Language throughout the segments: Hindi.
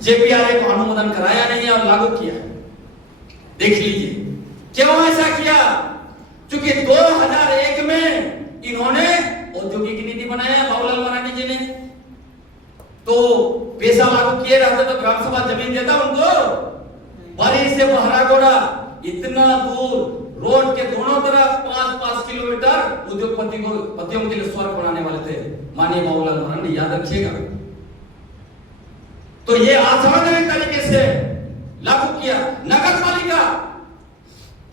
जेपीआरए को अनुमोदन कराया नहीं और लागू किया। देख लीजिए क्यों ऐसा किया, क्योंकि 2001 में इन्होंने औद्योगिक नीति बनाया बाबूलाल मरांडी जी ने, तो पैसा लागू किए रहते तो ग्राम सभा जमीन देता उनको। बरी से बहरागोड़ा इतना दूर रोड के दोनों तरफ 5-5 किलोमीटर उद्योगपतियों के लिए स्वर्ग बनाने वाले थे माननीय बाबूलाल मरांडी, याद रखिएगा। तो ये असाधारण तरीके से लागू किया। नगर पालिका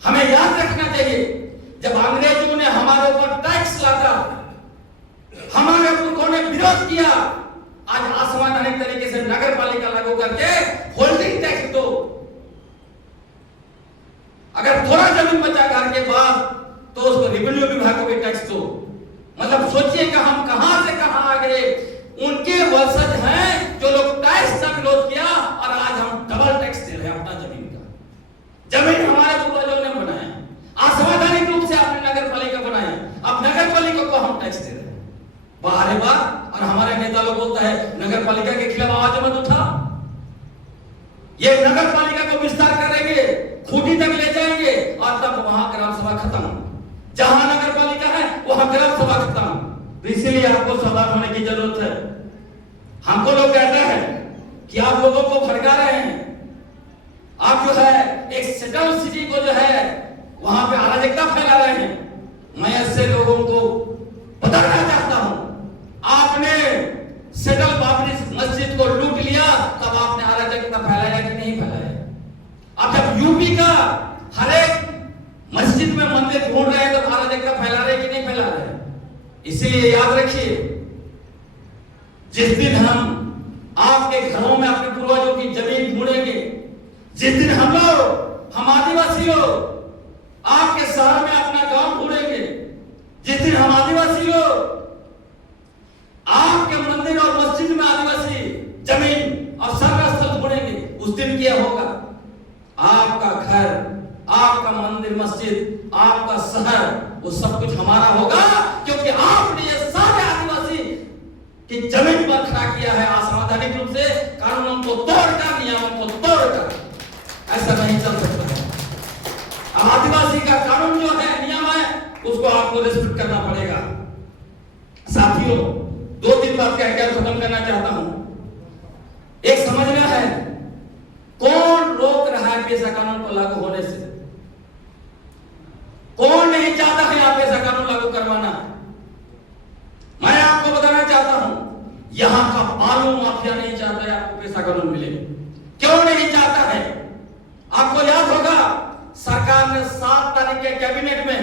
हमें याद रखना चाहिए, जब अंग्रेजों ने हमारे ऊपर टैक्स लादा, हमारे ऊपर ने विरोध किया, आज असाधारण तरीके से नगर पालिका लागू करके होल्डिंग टैक्स दो। अगर थोड़ा जमीन बचा घर के बाद तो उसको रेवेन्यू विभाग को भी टैक्स दो। मतलब सोचिए कि हम कहां से कहां आ गए। उनके वंशज हैं जो लोग टैक्स का विरोध किया और आज हम डबल टैक्स दे रहे हैं अपना जमीन का। जमीन हमारे पूर्वजों ने बनाया, असंवैधानिक रूप से आपने नगर पालिका बनाया, अब नगर पालिका को हम टैक्स दे रहे हैं। बाहर बात, और हमारे नेता लोग बोलता है नगर पालिका के खिलाफ आवाज मत उठा। ये नगर पालिका को विस्तार करेंगे, खूंटी तक ले जाएंगे और तब वहां ग्राम सभा खत्म। जहां नगर पालिका है वहां ग्राम सभा खत्म। तो इसीलिए आपको सावधान होने की जरूरत है। हमको लोग कहते हैं कि आप लोगों को भड़का रहे हैं, आप जो है एक सेटल सिटी को जो है वहां पे अराजकता फैला रहे हैं। मैं ऐसे लोगों को बताना चाहता हूं, आपने सेटल बाबरी मस्जिद को लूट लिया तब आपने अराजकता फैलाया कि नहीं फैलाया? अब जब यूपी का हर एक मस्जिद में मंदिर ढूंढ रहे हैं तो अराजकता फैला रहे कि नहीं फैला रहे? इसलिए याद रखिए, जिस दिन हम आपके घरों में अपने पूर्वजों की जमीन ढूंढेंगे, जिस दिन हम लोग, हम आदिवासी लोग आपके शहर में अपना गांव ढूंढेंगे, जिस दिन हम आदिवासी लोग आपके मंदिर और मस्जिद में आदिवासी जमीन और स्थल ढूंढेंगे, उस दिन क्या होगा? आपका घर, आपका मंदिर, मस्जिद, आपका शहर, वो सब कुछ हमारा होगा, क्योंकि आपने ये सारे आदिवासी की जमीन पर खड़ा किया है असंवैधानिक रूप से, कानूनों को तोड़कर, नियमों को तोड़कर। ऐसा नहीं चल सकता है। अब आदिवासी का कानून जो है, नियम है, उसको आपको रिस्पेक्ट करना पड़ेगा। साथियों, 2-3 बात कहकर खत्म करना चाहता हूं। एक समझना है, कौन रोक रहा है पेशा कानून को लागू होने से? कौन नहीं चाहता है आप पेशा कानून लागू करवाना? मैं आपको बताना चाहता हूं, यहां का बालू माफिया नहीं चाहता है आपको पेशा कानून मिले। क्यों नहीं चाहता है? आपको याद होगा, सरकार ने 7 तारीख के कैबिनेट में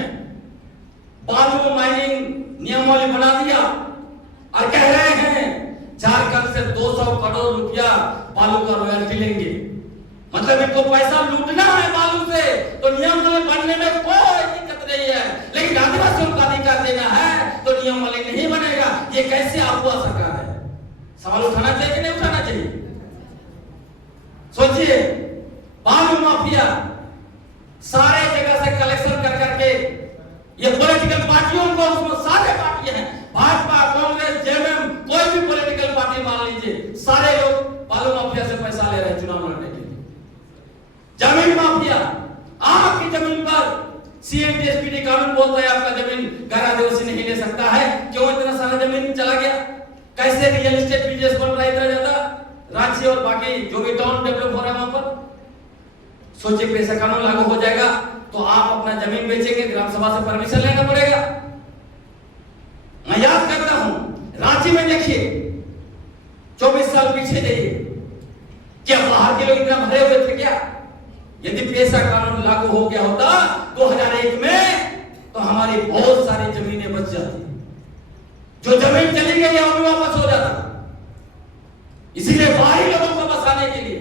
बालू माइनिंग नियमावली बना दिया और कह रहे हैं झारखंड से 200 करोड़ रुपया बालू का रॉयल्टी लेंगे। मतलब इनको पैसा लूटना है बालू से, तो नियमावली बनने में कोई दिक्कत नहीं है, लेकिन आदिवासियों का अधिकार देना है तो नियमावली नहीं बनेगा। ये कैसे आपको सरकार है? सवाल उठाना चाहिए कि नहीं उठाना चाहिए? सोचिए, बालू माफिया सारे जगह से कलेक्शन कर करके, ये पॉलिटिकल पार्टियों को, उसमें सारे पार्टियां हैं, भाजपा, कांग्रेस, जेएमएम, कोई भी पॉलिटिकल पार्टी मान लीजिए, सारे लोग बालू माफिया से पैसा ले रहे हैं चुनाव लड़ने के लिए। जमीन माफिया, आपकी जमीन पर सीएनटीएसपीटी कानून बोलता है आपका जमीन गैर आदिवासी नहीं ले सकता है। क्यों इतना सारा जमीन चला गया? कैसे रियल एस्टेट बिजनेस बन रहा है इतना ज्यादा? रांची और बाकी जो भी टाउन डेवलप हो रहा है वहां पर, सोचिए पेशा कानून लागू हो जाएगा तो आप अपना जमीन बेचेंगे, ग्राम सभा से परमिशन लेना पड़ेगा। मैं याद करता हूं, रांची में देखिए, 24 साल पीछे जाइए, क्या बाहर के लोग इतना भरे हुए थे क्या? यदि पेशा कानून लागू हो गया होता 2001 में, तो हमारी बहुत सारी जमीनें बच जाती। जो जमीन चली गई है वो भी वापस हो जाता। इसीलिए बाहरी लोगों को बसाने के लिए,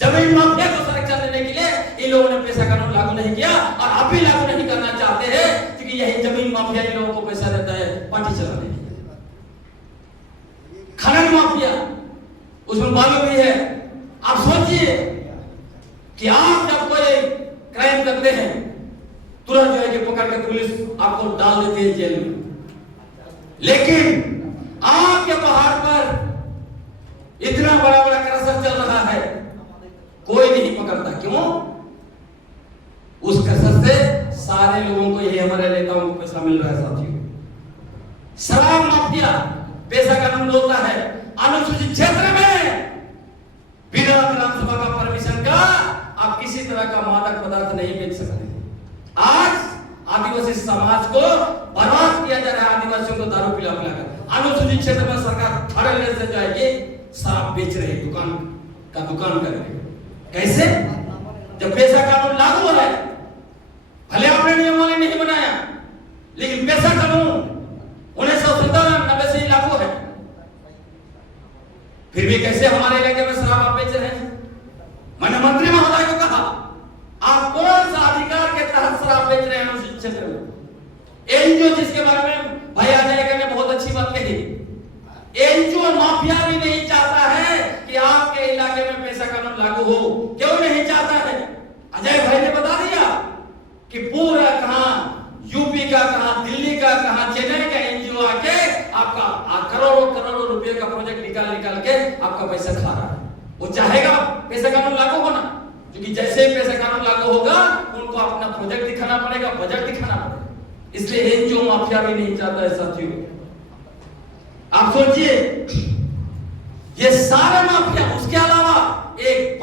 जमीन माफिया को संरक्षण देने के लिए इन लोगों ने पेशा कानून लागू नहीं किया और अभी लागू नहीं करना चाहते हैं, क्योंकि यही जमीन माफिया इन लोगों को पैसा देता है पार्टी चलाने के लिए। खनन माफिया, उसमें बालू भी है। आप सोचिए कि आप जब कोई क्राइम करते हैं, तुरंत जो है कि पकड़ के पुलिस आपको डाल देती है जेल में, लेकिन आपके पहाड़ पर इतना बड़ा बड़ा क्रशर चल रहा है, हमारे नेताओं को पैसा मिल रहा है साथियों। शराब माफिया पैसा कानून बोलता है अनुसूचित क्षेत्र में बिना ग्राम सभा का परमिशन का आप किसी तरह का मादक पदार्थ नहीं बेच सकते। आज आदिवासी समाज को बर्बाद किया जा रहा है, आदिवासियों को दारू पिला पिलाकर। अनुसूचित क्षेत्र में सरकार थर्ड लेवल से जाएगी, शराब बेच रहे दुकान कर रहे। कैसे? जब पैसा कानून लागू है, भले आपने नियमावली नहीं बनाया, लेकिन पैसा कानून 1997 से लागू है, फिर भी कैसे हमारे इलाके में शराब आप बेच रहे हैं? मैंने मंत्री महोदय को कहा, आप कौन सा अधिकार के तहत शराब बेच रहे हैं अनुसूचित क्षेत्र में? एनजीओ जिसके बारे में भाई अजय ने बहुत अच्छी बात कही, एनजीओ माफिया भी नहीं चाहता है कि आपके इलाके में पैसा कानून लागू हो। क्यों नहीं चाहता है? अजय भाई ने बता दिया कि पूरा कहां यूपी का, कहां दिल्ली का, कहां चेन्नई का एनजीओ आके आपका करोड़ों रुपए का प्रोजेक्ट निकाल के आपका पैसा खा रहा है। वो चाहेगा पैसा कानून लागू होना, क्योंकि जैसे ही पैसा कानून लागू होगा उनको अपना प्रोजेक्ट दिखाना पड़ेगा, बजट दिखाना पड़ेगा। इसलिए एनजीओ माफिया भी नहीं चाहता है साथियों। आप सोचिए, ये सारे माफिया, उसके अलावा एक